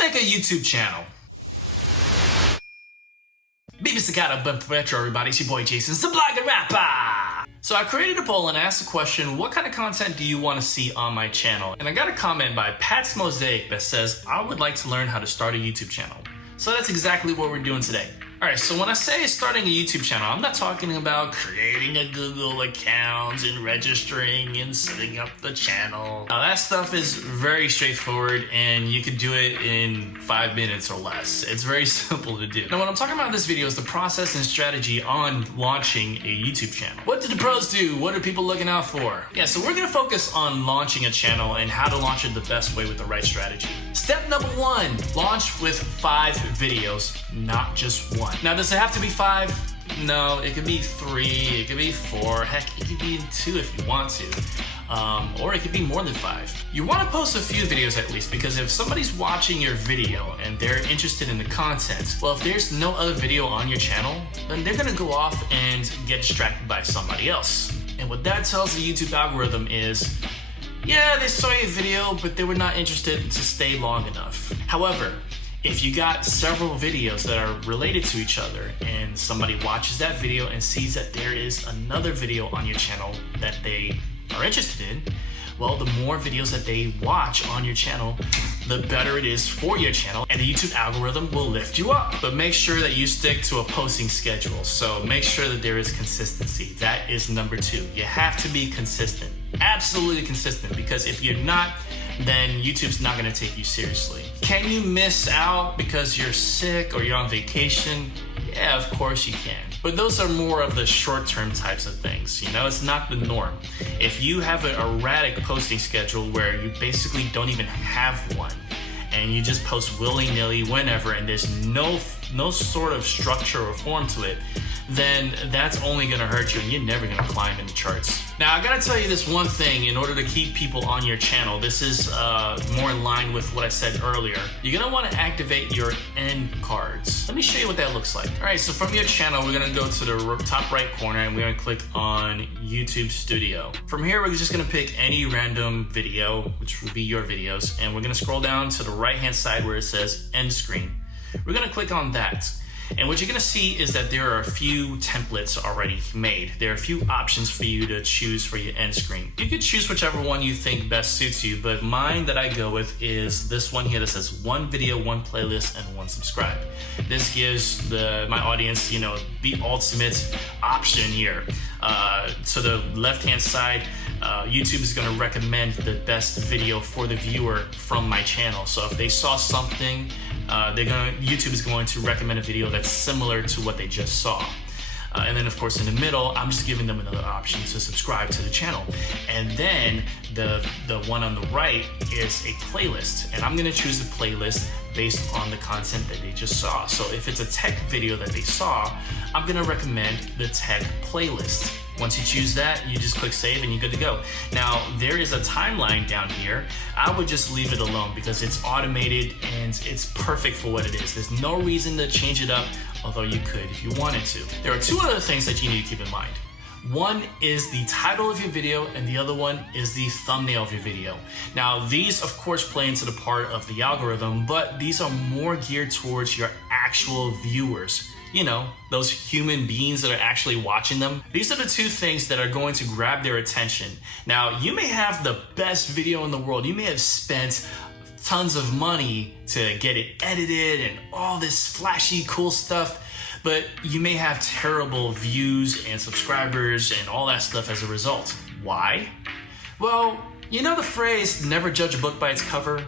make a YouTube channel. Bibi Sakata, Ben Petro, everybody. It's your boy Jason, the blogger rapper. So I created a poll and asked the question, what kind of content do you want to see on my channel? And I got a comment by Pat's Mosaic that says, I would like to learn how to start a YouTube channel. So that's exactly what we're doing today. Alright, so when I say starting a YouTube channel, I'm not talking about creating a Google account and registering and setting up the channel. Now that stuff is very straightforward and you can do it in 5 minutes or less. It's very simple to do. Now what I'm talking about in this video is the process and strategy on launching a YouTube channel. What do the pros do? What are people looking out for? Yeah, so we're gonna focus on launching a channel and how to launch it the best way with the right strategy. Step number 1, launch with 5 videos, not just one. Now, does it have to be 5? No, it could be 3, it could be 4, heck, it could be 2 if you want to. Or it could be more than 5. You want to post a few videos at least, because if somebody's watching your video and they're interested in the content, well, if there's no other video on your channel, then they're gonna go off and get distracted by somebody else. And what that tells the YouTube algorithm is, yeah, they saw your video, but they were not interested to stay long enough. However, if you got several videos that are related to each other and somebody watches that video and sees that there is another video on your channel that they are interested in, well, the more videos that they watch on your channel, the better it is for your channel, and the YouTube algorithm will lift you up. But make sure that you stick to a posting schedule. So make sure that there is consistency. That is number 2. You have to be consistent. Absolutely consistent, because if you're not, then YouTube's not gonna take you seriously. Can you miss out because you're sick or you're on vacation? Yeah, of course you can. But those are more of the short-term types of things, you know? It's not the norm. If you have an erratic posting schedule where you basically don't even have one, and you just post willy-nilly whenever, and there's no sort of structure or form to it, then that's only gonna hurt you and you're never gonna climb in the charts. Now, I gotta tell you this one thing in order to keep people on your channel. This is more in line with what I said earlier. You're gonna wanna activate your end cards. Let me show you what that looks like. All right, so from your channel, we're gonna go to the top right corner and we're gonna click on YouTube Studio. From here, we're just gonna pick any random video, which will be your videos, and we're gonna scroll down to the right-hand side where it says end screen. We're gonna click on that. And what you're gonna see is that there are a few templates already made. There are a few options for you to choose for your end screen. You could choose whichever one you think best suits you, but mine that I go with is this one here that says 1 video, 1 playlist, and 1 subscribe. This gives my audience, you know, the ultimate option here. To the left-hand side, YouTube is gonna recommend the best video for the viewer from my channel. So if they saw something, YouTube is going to recommend a video that's similar to what they just saw. And then of course in the middle, I'm just giving them another option to subscribe to the channel. And then the one on the right is a playlist. And I'm gonna choose a playlist based on the content that they just saw. So if it's a tech video that they saw, I'm gonna recommend the tech playlist. Once you choose that, you just click save and you're good to go. Now, there is a timeline down here. I would just leave it alone because it's automated and it's perfect for what it is. There's no reason to change it up, although you could if you wanted to. There are 2 other things that you need to keep in mind. One is the title of your video and the other one is the thumbnail of your video. Now, these of course play into the part of the algorithm, but these are more geared towards your actual viewers. You know, those human beings that are actually watching them. These are the 2 things that are going to grab their attention. Now, you may have the best video in the world. You may have spent tons of money to get it edited and all this flashy, cool stuff, but you may have terrible views and subscribers and all that stuff as a result. Why? Well, you know the phrase, never judge a book by its cover?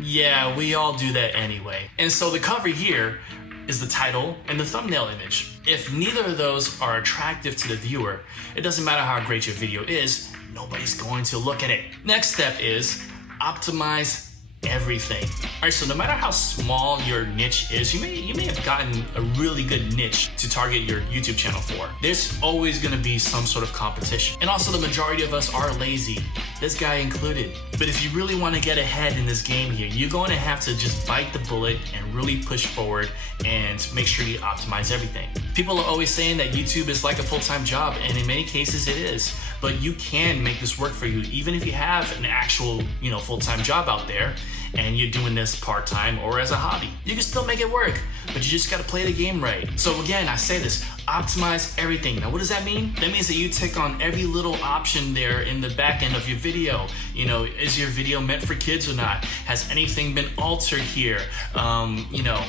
Yeah, we all do that anyway. And so the cover here is the title and the thumbnail image. If neither of those are attractive to the viewer, it doesn't matter how great your video is, nobody's going to look at it. Next step is optimize everything. All right, so no matter how small your niche is, you may have gotten a really good niche to target your YouTube channel for. There's always gonna be some sort of competition. And also the majority of us are lazy, this guy included. But if you really wanna get ahead in this game here, you're going to have to just bite the bullet and really push forward and make sure you optimize everything. People are always saying that YouTube is like a full-time job, and in many cases it is. But you can make this work for you, even if you have an actual, full-time job out there. and you're doing this part-time or as a hobby. You can still make it work, but you just gotta play the game right. So again, I say this, optimize everything. Now what does that mean? That means that you tick on every little option there in the back end of your video. You know, is your video meant for kids or not? Has anything been altered here? You know,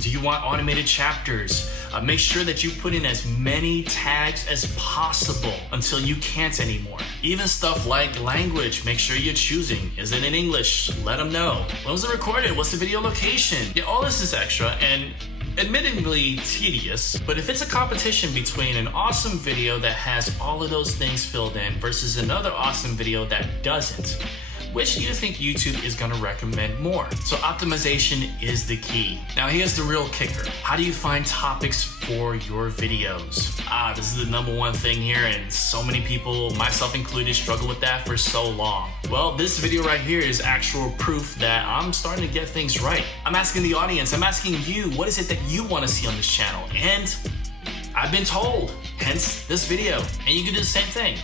do you want automated chapters? Make sure that you put in as many tags as possible until you can't anymore. Even stuff like language, make sure you're choosing. Is it in English? Let them know. When was it recorded? What's the video location? Yeah, all this is extra and admittedly tedious, but if it's a competition between an awesome video that has all of those things filled in versus another awesome video that doesn't, which do you think YouTube is gonna recommend more? So optimization is the key. Now here's the real kicker. How do you find topics for your videos? This is the #1 thing here, and so many people, myself included, struggle with that for so long. Well, this video right here is actual proof that I'm starting to get things right. I'm asking the audience, I'm asking you, what is it that you wanna see on this channel? And I've been told, hence this video. And you can do the same thing.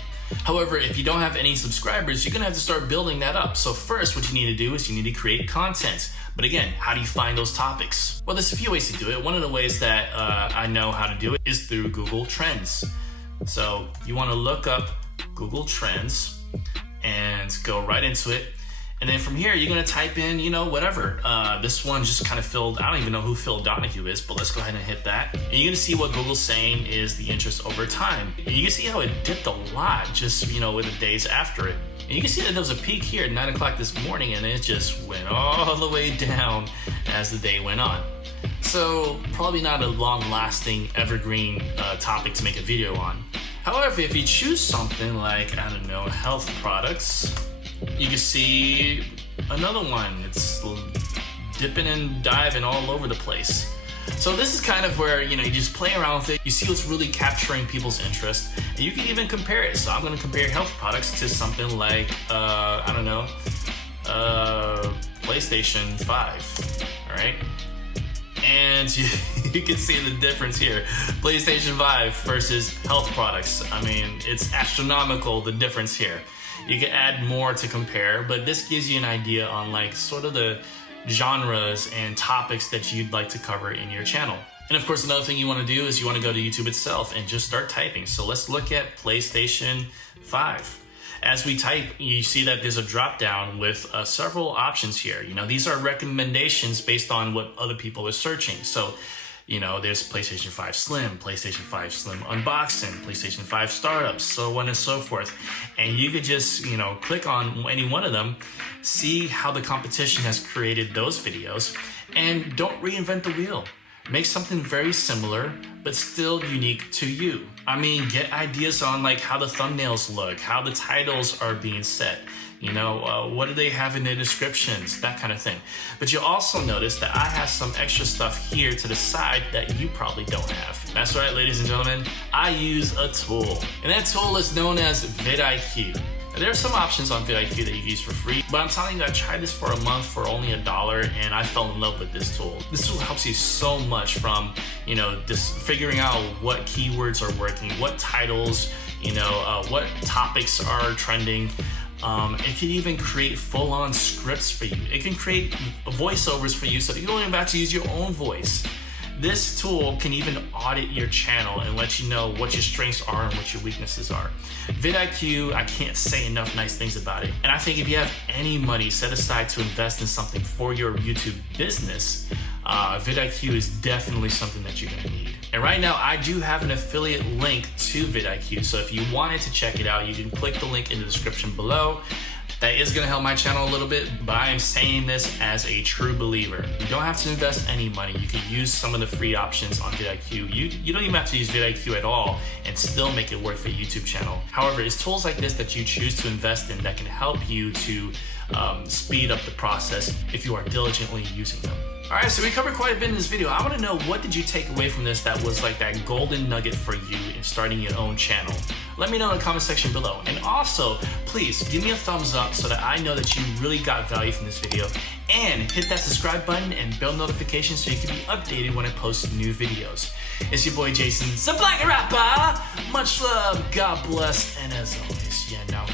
However, if you don't have any subscribers, you're gonna have to start building that up. So first, what you need to do is you need to create content. But again, how do you find those topics? Well, there's a few ways to do it. One of the ways that I know how to do it is through Google Trends. So you wanna look up Google Trends and go right into it. And then from here, you're gonna type in, you know, whatever. This one just kind of filled, I don't even know who Phil Donahue is, but let's go ahead and hit that. And you're gonna see what Google's saying is the interest over time. And you can see how it dipped a lot just, you know, with the days after it. And you can see that there was a peak here at 9 o'clock this morning, and it just went all the way down as the day went on. So probably not a long-lasting, evergreen topic to make a video on. However, if you choose something like, I don't know, health products, you can see another one. It's dipping and diving all over the place. So this is kind of where, you know, you just play around with it. You see what's really capturing people's interest, and you can even compare it. So I'm going to compare health products to something like, I don't know, PlayStation 5, all right? And you can see the difference here. PlayStation 5 versus health products. I mean, it's astronomical, the difference here. You can add more to compare, but this gives you an idea on like sort of the genres and topics that you'd like to cover in your channel. And of course, another thing you want to do is you want to go to YouTube itself and just start typing. So let's look at PlayStation 5. As we type, you see that there's a drop down with several options here. You know, these are recommendations based on what other people are searching. So, you know, there's PlayStation 5 Slim, PlayStation 5 Slim Unboxing, PlayStation 5 Startups, so on and so forth. And you could just, you know, click on any one of them, see how the competition has created those videos, and don't reinvent the wheel. Make something very similar, but still unique to you. I mean, get ideas on like how the thumbnails look, how the titles are being set. You know, what do they have in their descriptions, that kind of thing. But you'll also notice that I have some extra stuff here to the side that you probably don't have. That's right, ladies and gentlemen, I use a tool. And that tool is known as vidIQ. Now, there are some options on vidIQ that you can use for free, but I'm telling you, I tried this for a month for only $1, and I fell in love with this tool. This tool helps you so much from, you know, just figuring out what keywords are working, what titles, you know, what topics are trending. It can even create full-on scripts for you. It can create voiceovers for you so that you don't even have to use your own voice. This tool can even audit your channel and let you know what your strengths are and what your weaknesses are. vidIQ, I can't say enough nice things about it. And I think if you have any money set aside to invest in something for your YouTube business, vidIQ is definitely something that you're gonna need. And right now, I do have an affiliate link to vidIQ. So if you wanted to check it out, you can click the link in the description below. That is gonna help my channel a little bit, but I am saying this as a true believer. You don't have to invest any money. You can use some of the free options on vidIQ. You don't even have to use vidIQ at all and still make it work for your YouTube channel. However, it's tools like this that you choose to invest in that can help you to speed up the process if you are diligently using them. All right, so we covered quite a bit in this video. I wanna know, what did you take away from this that was like that golden nugget for you in starting your own channel? Let me know in the comment section below. And also, please give me a thumbs up so that I know that you really got value from this video. And hit that subscribe button and bell notifications so you can be updated when I post new videos. It's your boy Jason, the Black Rapper. Much love, God bless, and as always, yeah, now,